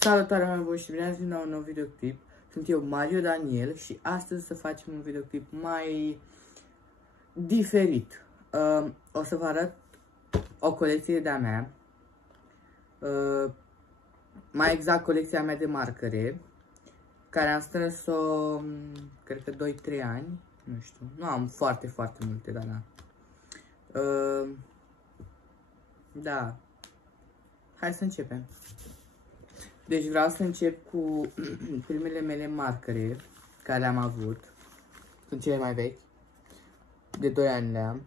Salutare, oameni buni și bine ați venit la un nou videoclip. Sunt eu, Mario Daniel, și astăzi o să facem un videoclip mai diferit. O să vă arăt o colecție de-a mea, mai exact colecția mea de marcare, care am strâns-o, cred că 2-3 ani, nu știu, nu am foarte multe, dar da. Da, hai să începem. Deci vreau să încep cu primele mele marcare care le-am avut. Sunt cele mai vechi. De 2 ani le-am.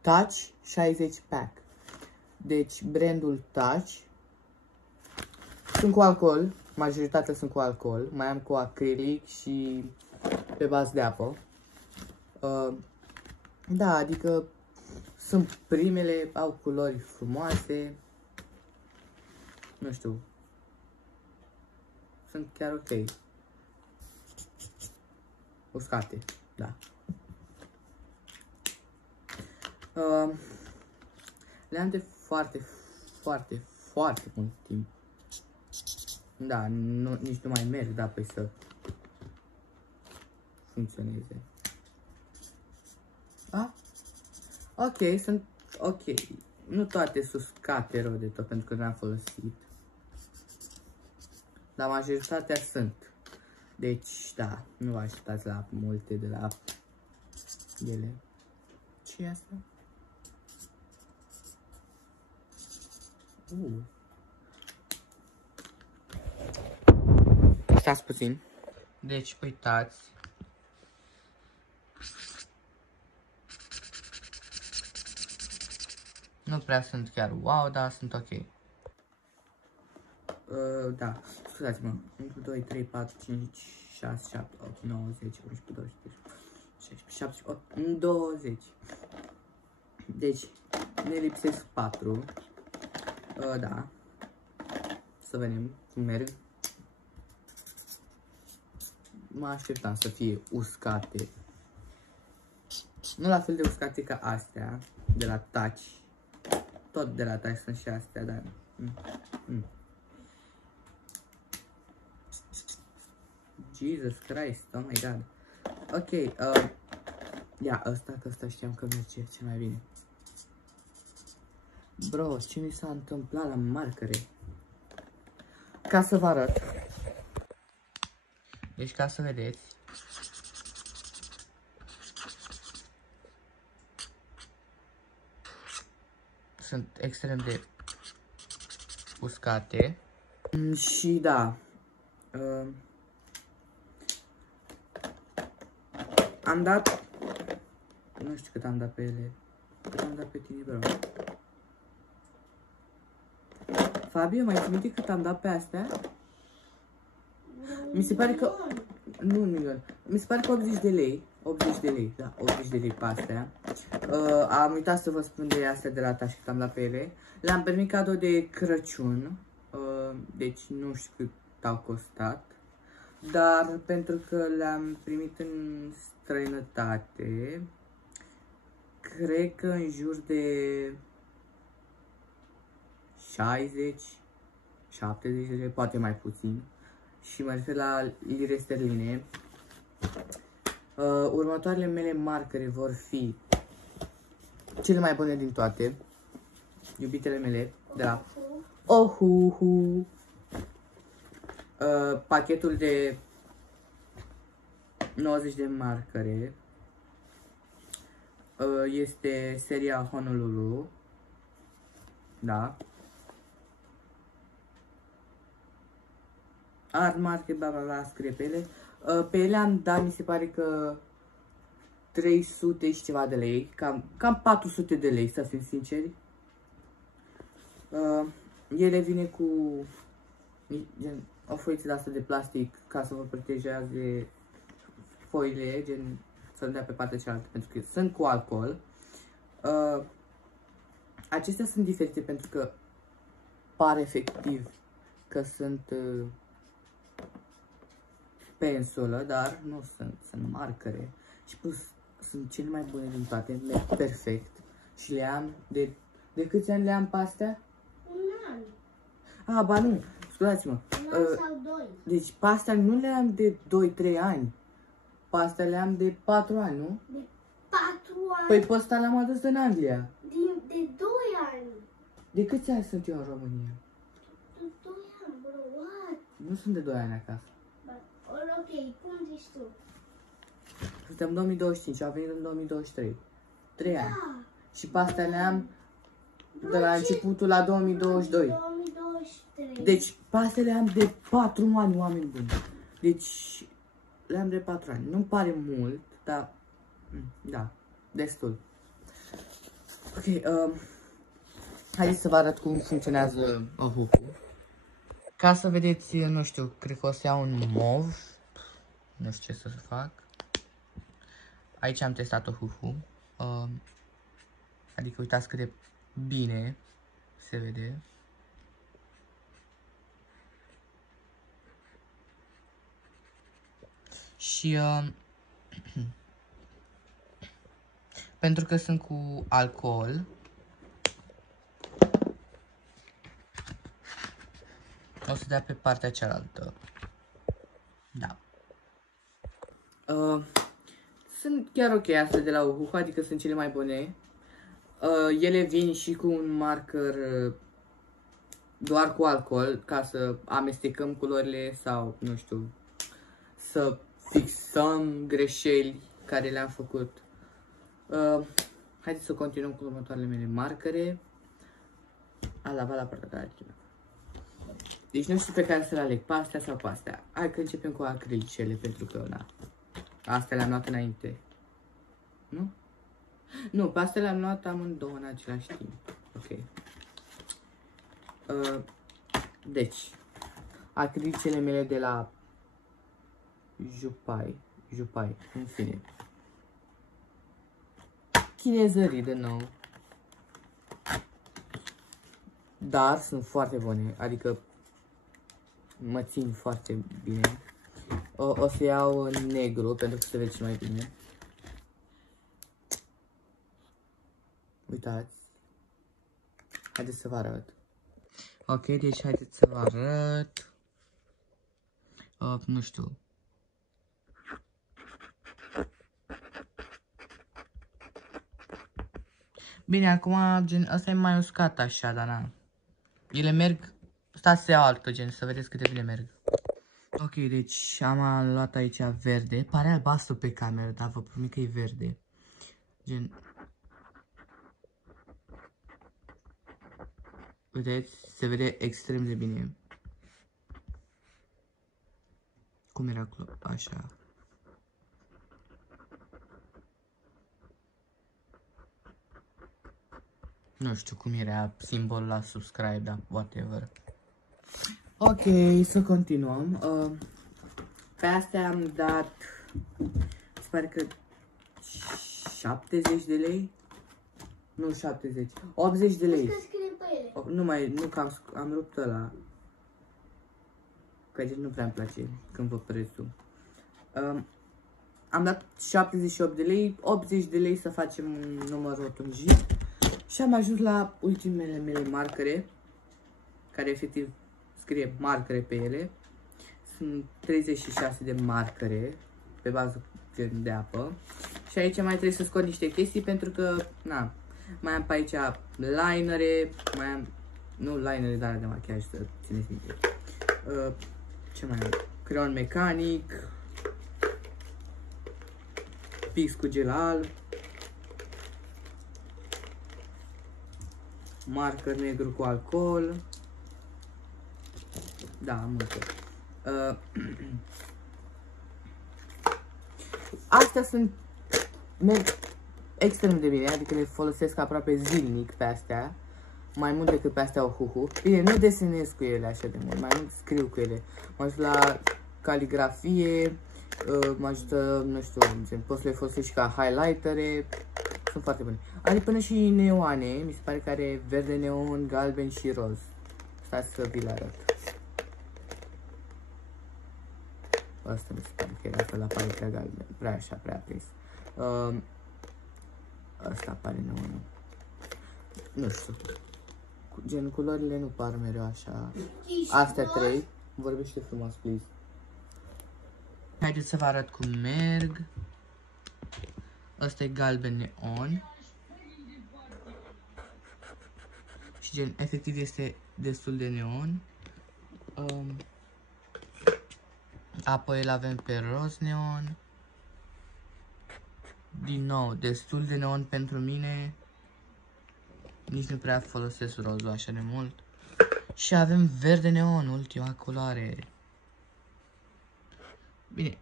Touch 60 Pack. Deci brandul Touch. Sunt cu alcool. Majoritatea sunt cu alcool. Mai am cu acrilic și pe bază de apă. Da, adică sunt primele, au culori frumoase. Nu știu. Sunt chiar ok. Uscate, da. Le-am de foarte mult timp. Da, nici nu mai merg, da, pe să funcționeze. A? Ok, sunt ok. Nu toate sunt uscate rău de tot, pentru că le-am folosit. Dar majoritatea sunt. Deci, da, nu vă așteptați la multe de la ele. Ce e asta? Stați puțin. Deci, uitați. Nu prea sunt chiar wow, dar sunt ok. Da, scuzați-mă. 1, 2, 3, 4, 5, 6, 7, 8, 9, 10, 11, 12, 16, 17, 18, 20. Deci, ne lipsesc 4. Da. Să vedem cum merg. Mă așteptam să fie uscate. Nu la fel de uscate ca astea, de la Touch. Tot de la Touch sunt și astea, dar... Jesus Christ, oh my god. Ok, ia ăsta, că ăsta știam că merge cel mai bine. Bro, ce mi s-a întâmplat la marcare? Ca să vă arăt. Deci ca să vedeți. Sunt extrem de uscate. Și da. Am dat... Nu știu cât am dat pe ele. Cât am dat pe tine, bro. Fabio, mai ții minte cât am dat pe astea? Mi se pare că... Nu, milion. Mi se pare că 80 de lei. 80 de lei, da, 80 de lei pe astea. Am uitat să vă spun de astea de la Touch cât am dat pe ele. Le-am primit cadou de Crăciun. Deci nu știu cât au costat. Dar pentru că le-am primit în străinătate, cred că în jur de 60, 70 de lei, poate mai puțin. Și mă refer la lire sterline. Următoarele mele marcare vor fi cele mai bune din toate. Iubitele mele de la Ohuhu. Pachetul de 90 de marcare. Este seria Honolulu. Da. Art market, bla bla bla, scrie pe ele. Pe ele am dat, mi se pare că 300 și ceva de lei. Cam 400 de lei, să fim sinceri. Ele vine cu o foiță de asta de plastic ca să vă protejeze foile, gen să le dea pe partea cealaltă, pentru că sunt cu alcool. Acestea sunt diferite pentru că pare efectiv că sunt pensulă, dar nu sunt marcare. Și plus sunt cele mai bune din toate, merg perfect. Și le am de câți ani le am pe astea? Un an. Ah, ba nu, scuzați-mă. Sau 2. Deci pe astea nu le am de 2-3 ani. Pe astea le am de 4 ani, nu? De 4 ani. Păi pe ăsta l-am adus din Anglia. De 2 ani. De câți ani sunt eu în România? De 2 ani, bro, what? Nu sunt de 2 ani acasă. Ok, cum zici tu? Suntem în 2025, am venit în 2023. 3 ani. Da. Și pe astea le am de la începutul la 2022. 2023. Deci pe astea le am de 4 ani, oameni buni. Deci le am de 4 ani. Nu-mi pare mult, dar da, destul. Ok, haideți să vă arăt cum funcționează hook-ul. Ca să vedeți, nu știu, cred că o să iau un mov. Nu știu ce să fac. Aici am testat hook-ul. Adică uitați cât de bine se vede. Și pentru că sunt cu alcool, o să dea pe partea cealaltă. Da. Sunt chiar ok astea de la Uhu, adică sunt cele mai bune. Ele vin și cu un marker doar cu alcool, ca să amestecăm culorile sau, nu știu, să fixăm greșeli care le-am făcut. Haideți să continuăm cu următoarele mele marcare. La portocală. Deci nu știu pe care să le aleg, pe astea sau pe astea. Hai că începem cu acrilicele, pentru că, na, astea le-am luat înainte. Nu? Nu, pe astea le-am luat amândouă în același timp. Ok. Deci, acrilicele mele de la Jupai, în fine. Chinezării de nou. Dar sunt foarte bune, adică mă țin foarte bine. O să iau negru pentru că se vede și mai bine. Uitați. Haideți să vă arăt. Ok, deci haideți să vă arăt. Nu știu. Bine, acum gen, ăsta e mai uscat așa, dar na. Ele merg, stați să iau altă gen, să vedeți cât de bine merg. Ok, deci am luat aici verde. Pare albastru pe cameră, dar vă promit că e verde. Gen. Vedeți, se vede extrem de bine. Cum era așa. Nu știu cum era simbolul la subscribe, dar whatever. Ok, să continuăm. Pe astea am dat, se pare că 70 de lei. Nu 70, 80 de lei. Nu că am rupt ăla. Că nu prea îmi place când văd prețul. Am dat 78 de lei, 80 de lei să facem un număr rotunjit. Și am ajuns la ultimele mele marcare, care efectiv scrie marcare pe ele. Sunt 36 de marcare pe bază de apă. Și aici mai trebuie să scot niște chestii pentru că, na, mai am pe aici linere, mai am, nu linere, dar de machiaj, să țineți minte. Ce mai am? Creion mecanic, pix cu gel alb, marker negru cu alcool. Da, multe. Astea sunt, merg extrem de bine, adică le folosesc aproape zilnic pe astea. Mai mult decât pe astea Ohuhu. Bine, nu desenez cu ele așa de mult, mai mult scriu cu ele. Mă ajută la caligrafie, mă ajută, nu știu, gen, pot să le folosesc și ca highlightere. Sunt foarte bune. Are până și neoane, mi se pare că are verde neon, galben și roz. Stați să vi le arăt. Asta mi se pare că era fel, apare prea galben, prea așa, prea aprins. Asta apare neonul. Nu știu. Gen, culorile nu par mereu așa. Astea 3. Vorbește frumos, please. Haideți să vă arăt cum merg. Ăsta e galben neon. Și gen, efectiv este destul de neon. Apoi îl avem pe roz neon. Din nou, destul de neon pentru mine. Nici nu prea folosesc rozul așa de mult. Și avem verde neon, ultima culoare. Bine.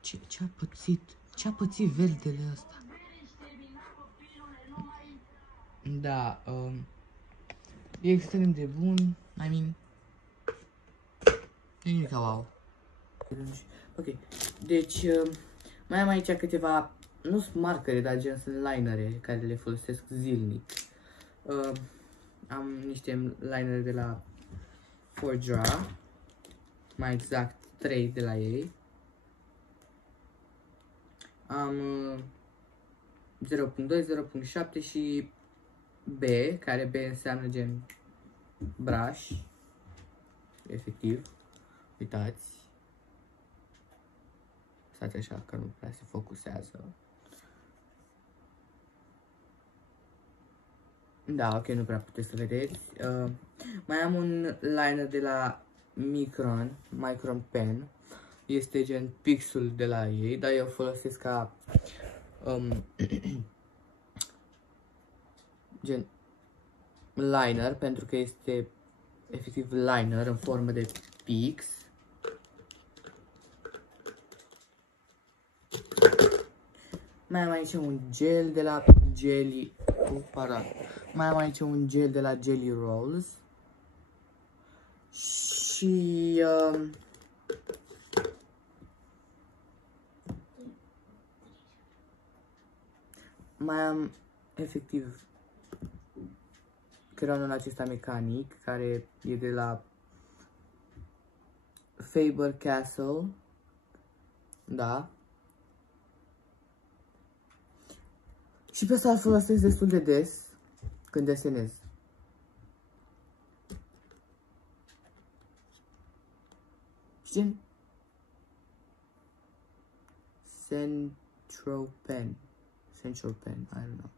Ce-a pățit? Ce-a pățit verdele ăsta? Da, e extrem de bun. I mean, e nimic wow. Ok, deci mai am aici câteva, nu sunt marcare, dar gen sunt linere care le folosesc zilnic. Am niște linere de la Fordraw, mai exact 3 de la ei. Am 0.2, 0.7 și B, care B înseamnă gen brush, efectiv, uitați. Stați așa că nu prea se focusează. Da, ok, nu prea puteți să vedeți. Mai am un liner de la Micron Pen. Este gen pixel de la ei, dar eu folosesc ca gen liner, pentru că este efectiv liner în formă de pix. Mai am aici un gel de la Jelly, mai am aici un gel de la Jelly Rolls și mai am efectiv creionul acesta mecanic care e de la Faber-Castell, da. Și pe asta îl folosesc destul de des când desenez. Gen Central Pen, I don't know.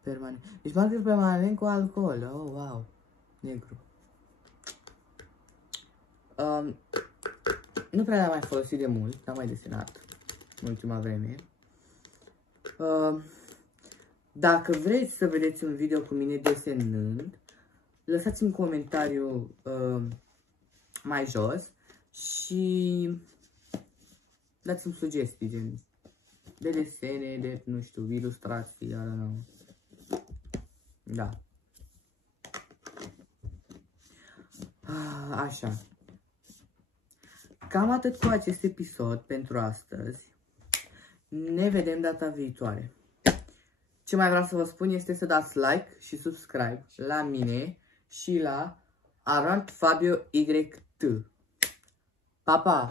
Permanent. Deci marker permanent cu alcool. Oh, wow. Negru. Nu prea l-am mai folosit de mult, n-am mai desenat în ultima vreme. Dacă vreți să vedeți un video cu mine desenând, lăsați-mi un comentariu mai jos și dați-mi sugestii de desene, de, nu știu, ilustrații, I don't know. Da. Așa. Cam atât cu acest episod pentru astăzi. Ne vedem data viitoare. Ce mai vreau să vă spun este să dați like și subscribe la mine și la Arant Fabio YT. Pa, pa!